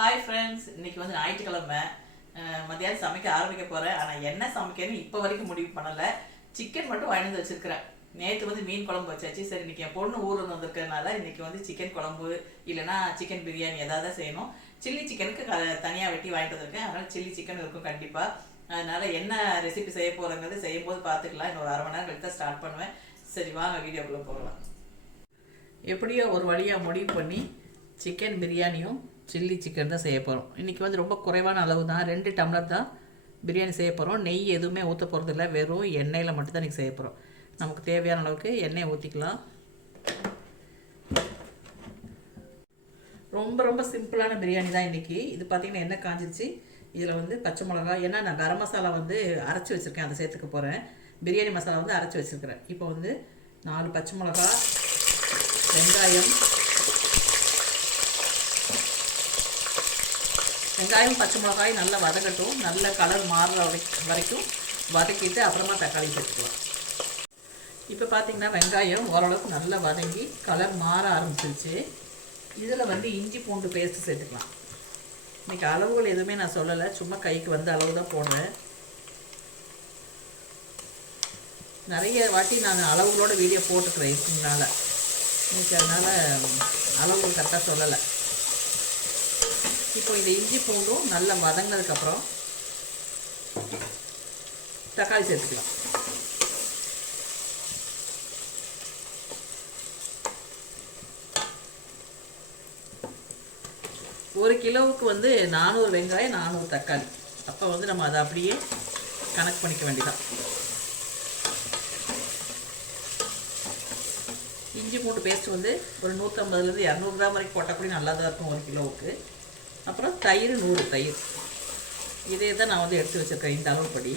Hi friends இன்னைக்கு வந்து ஞாயிற்றுக்கிழமை. மதியானம் சமைக்க ஆரம்பிக்க போறேன். ஆனா என்ன சமைக்கன்னு இப்போ வரைக்கும் முடிவு பண்ணல. சிக்கன் மட்டும் வாங்கி வந்து வச்சிருக்கிறேன். நேற்று வந்து மீன் குழம்பு வச்சாச்சு. சரி இன்னைக்கு என் பொண்ணு ஊர் வந்து வந்திருக்கிறதுனால இன்னைக்கு வந்து சிக்கன் குழம்பு இல்லைன்னா சிக்கன் பிரியாணி ஏதாவது செய்யணும். சில்லி சிக்கனுக்கு க- தனியாக வெட்டி வாங்கிட்டு வந்திருக்கேன். அதனால சில்லி சிக்கன் இருக்கும் கண்டிப்பா. அதனால என்ன ரெசிபி செய்ய போறேங்கிறது செய்யும் போது பார்த்துக்கலாம் இன்னும் ஒரு அரை மணி நேரம் கழித்து ஸ்டார்ட் பண்ணுவேன். சரி வாங்க வீடியோக்குள்ளே போகலாம். எப்படியோ ஒரு வழியாக முடிவு பண்ணி சிக்கன் பிரியாணியும் சில்லி சிக்கன் தான் செய்ய போகிறோம் இன்றைக்கி வந்து ரொம்ப குறைவான அளவு தான். ரெண்டு டம்ளர் தான் பிரியாணி செய்ய போகிறோம் நெய் எதுவுமே ஊற்ற போகிறது இல்லை. வெறும் எண்ணெயில் மட்டும்தான் இன்றைக்கி செய்ய போகிறோம் நமக்கு தேவையான அளவுக்கு எண்ணெயை ஊற்றிக்கலாம் ரொம்ப ரொம்ப சிம்பிளான பிரியாணி தான் இன்றைக்கி இது பார்த்திங்கன்னா எண்ணெய் காஞ்சிச்சு இதில் வந்து பச்சை மிளகா ஏன்னா நான் கரம் மசாலா வந்து அரைச்சி வச்சுருக்கேன். அதை சேர்த்துக்க போகிறேன் பிரியாணி மசாலா வந்து அரைச்சி வச்சுருக்கிறேன். இப்போ வந்து நாலு பச்சை மிளகா வெங்காயம் வெங்காயம் பச்சை மிளகாய் நல்லா வதக்கட்டும். நல்ல கலர் மாறுற வரை வரைக்கும் வதக்கிட்டு அப்புறமா தக்காளி சேர்த்துக்கலாம். இப்போ பார்த்தீங்கன்னா வெங்காயம் ஓரளவுக்கு நல்லா வதங்கி கலர் மாற ஆரம்பிச்சிருச்சு. இதில் வந்து இஞ்சி பூண்டு பேஸ்ட்டு சேர்த்துக்கலாம். இன்றைக்கி அளவுகள் எதுவுமே நான் சொல்லலை. சும்மா கைக்கு வந்த அளவு தான் போடுறேன். நிறைய வாட்டி நான் அளவுகளோட வீடியோ போட்டுக்கிறேன் இதனால். இன்னைக்கு அதனால் அளவுகள் கரெக்டாக சொல்லலை. இப்போ இந்த இஞ்சி பூண்டும் நல்லா வதங்கினதுக்கப்புறம் தக்காளி சேர்த்துக்கலாம். ஒரு கிலோவுக்கு வந்து நானூறு வெங்காயம் நானூறு தக்காளி. அப்போ வந்து நம்ம அதை அப்படியே கணக்கு பண்ணிக்க வேண்டியதான் இஞ்சி பூண்டு பேஸ்ட் வந்து ஒரு நூற்றம்பதுலேருந்து இரநூறு கிராம் வரைக்கும் போட்டால் கூட நல்லா தான் இருக்கும் ஒரு கிலோவுக்கு. அப்புறம் தயிர் நூறு தயிர். இதே தான் நான் வந்து எடுத்து வச்சுருக்கேன் இந்த அளவுப்படி.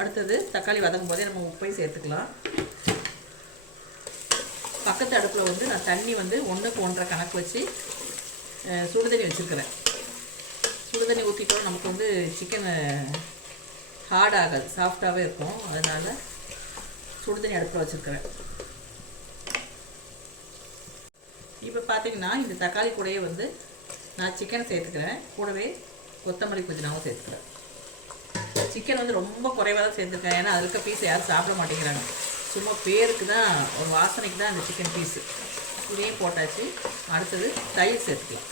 அடுத்தது தக்காளி வதங்கும் போதே நம்ம உப்பையும் சேர்த்துக்கலாம். பக்கத்து அடுப்பில் வந்து நான் தண்ணி வந்து ஒன்றுக்கு ஒன்றரை கணக்கு வச்சு சுடுதண்ணி வச்சுருக்கிறேன். சுடுதண்ணி ஊற்றிட்டோம் நமக்கு வந்து சிக்கன் ஹார்ட் ஆகாது சாஃப்டாகவே இருக்கும். அதனால் சுடுதண்ணி அடுப்பில் வச்சுருக்கிறேன். இப்போ பார்த்தீங்கன்னா இந்த தக்காளி கூடயே வந்து நான் சிக்கனை சேர்த்துக்கிறேன். கூடவே கொத்தமல்லி புதினாவும் சேர்த்துக்கிறேன். சிக்கன் வந்து ரொம்ப குறைவாக தான் சேர்த்துருக்கேன். ஏன்னா அதுக்கு பீஸ் யாரும் சாப்பிட மாட்டேங்கிறாங்க. சும்மா பேருக்கு தான் ஒரு வாசனைக்கு தான் இந்த சிக்கன் பீஸு இதையும் போட்டாச்சு. அடுத்தது தயிர் சேர்த்துக்கலாம்.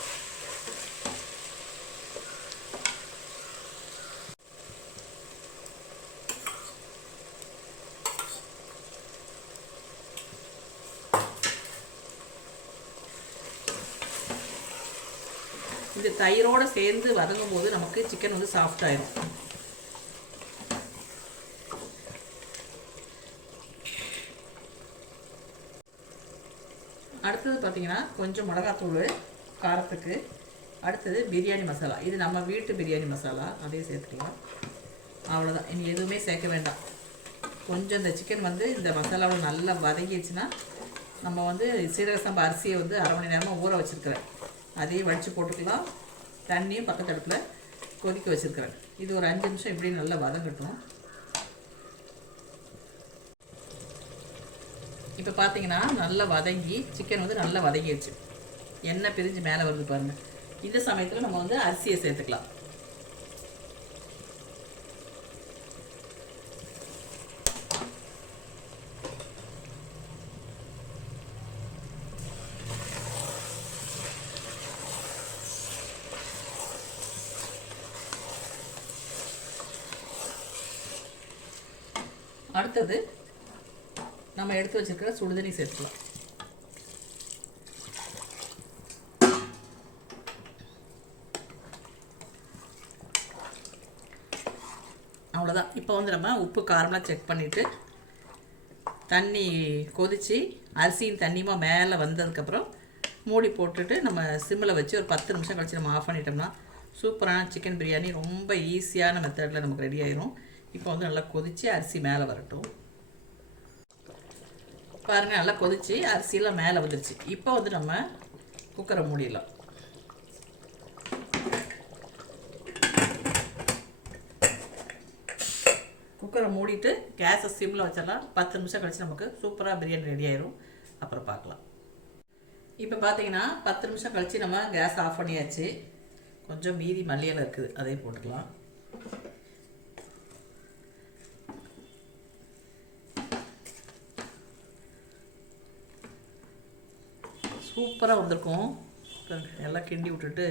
இந்த தயிரோடு சேர்ந்து வதங்கும் போது நமக்கு சிக்கன் வந்து சாஃப்ட் ஆயிரும். அடுத்தது பார்த்தீங்கன்னா கொஞ்சம் மிளகாத்தூள் காரத்துக்கு. அடுத்தது பிரியாணி மசாலா. இது நம்ம வீட்டு பிரியாணி மசாலா. அதையும் சேர்த்துக்கலாம். அவ்வளோதான் இனி எதுவுமே சேர்க்க வேண்டாம். கொஞ்சம் இந்த சிக்கன் வந்து இந்த மசாலாவில் நல்லா வதங்கிடுச்சுன்னா நம்ம வந்து சீரக சம்பா அரிசியை வந்து அரை மணி நேரமாக ஊற வச்சுருக்கிறேன். அதையும் வடித்து போட்டுக்கலாம். தண்ணியும் பக்கத்து அடுப்பில் கொதிக்க வச்சுருக்கிறேன். இது ஒரு அஞ்சு நிமிஷம் இப்படி நல்லா வதங்கட்டும். இப்போ பார்த்தீங்கன்னா நல்லா வதங்கி சிக்கன் வந்து நல்லா வதங்கிடுச்சு எண்ணெய் பிரிஞ்சு மேலே வருது பாருங்கள் இந்த சமயத்தில் நம்ம வந்து அரிசியை சேர்த்துக்கலாம். அடுத்தது நம்ம எடுத்து வச்சுருக்கிற சுடுதண்ணி சேர்த்துக்கலாம். அவ்வளோதான் இப்போ வந்து நம்ம உப்பு காரம்லாம் செக் பண்ணிவிட்டு தண்ணி கொதித்து அரிசியும் தண்ணியுமா மேலே வந்ததுக்கப்புறம் மூடி போட்டுட்டு நம்ம சிம்மில் வச்சு ஒரு பத்து நிமிஷம் கழித்து நம்ம ஆஃப் பண்ணிட்டோம்னா சூப்பரான சிக்கன் பிரியாணி ரொம்ப ஈஸியான மெத்தடில் நமக்கு ரெடி ஆயிரும். இப்போ வந்து நல்லா கொதித்து அரிசி மேலே வரட்டும். பாருங்க நல்லா கொதித்து அரிசியெல்லாம் மேலே வந்துருச்சு. இப்போ வந்து நம்ம குக்கரை மூடிடலாம். குக்கரை மூடிட்டு கேஸை சிம்மில் வச்சிடலாம். பத்து நிமிஷம் கழித்து நமக்கு சூப்பராக பிரியாணி ரெடி ஆயிரும். அப்புறம் பார்க்கலாம். இப்போ பார்த்தீங்கன்னா பத்து நிமிஷம் கழித்து நம்ம கேஸ் ஆஃப் பண்ணியாச்சு. கொஞ்சம் மீதி மல்லியெல்லாம் இருக்குது அதையும் போட்டுக்கலாம். சூப்பராக வந்திருக்கும். எல்லாம் கிண்டி விட்டுட்டு.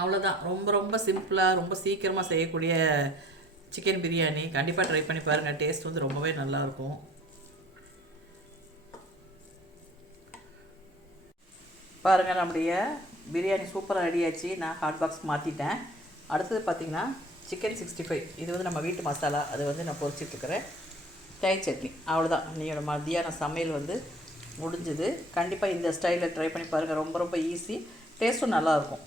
அவ்வளோதான் ரொம்ப ரொம்ப சிம்பிளாக ரொம்ப சீக்கிரமாக செய்யக்கூடிய சிக்கன் பிரியாணி. கண்டிப்பாக ட்ரை பண்ணி பாருங்கள் டேஸ்ட் வந்து ரொம்பவே நல்லாயிருக்கும். பாருங்கள் நம்முடைய பிரியாணி சூப்பராக ரெடி ஆச்சு. நான் ஹாட் பாக்ஸ் மாற்றிட்டேன் அடுத்தது பார்த்தீங்கன்னா சிக்கன் சிக்ஸ்டி ஃபைவ். இது வந்து நம்ம வீட்டு மசாலா. அது வந்து நான் பொறிச்சிட்ருக்கிறேன். தேய் சட்னி. அவ்வளோதான் நீங்களோட மதியான சமையல் வந்து முடிஞ்சுது. கண்டிப்பாக இந்த ஸ்டைலில் ட்ரை பண்ணி பாருங்கள் ரொம்ப ரொம்ப ஈஸி டேஸ்ட்டும் நல்லாயிருக்கும்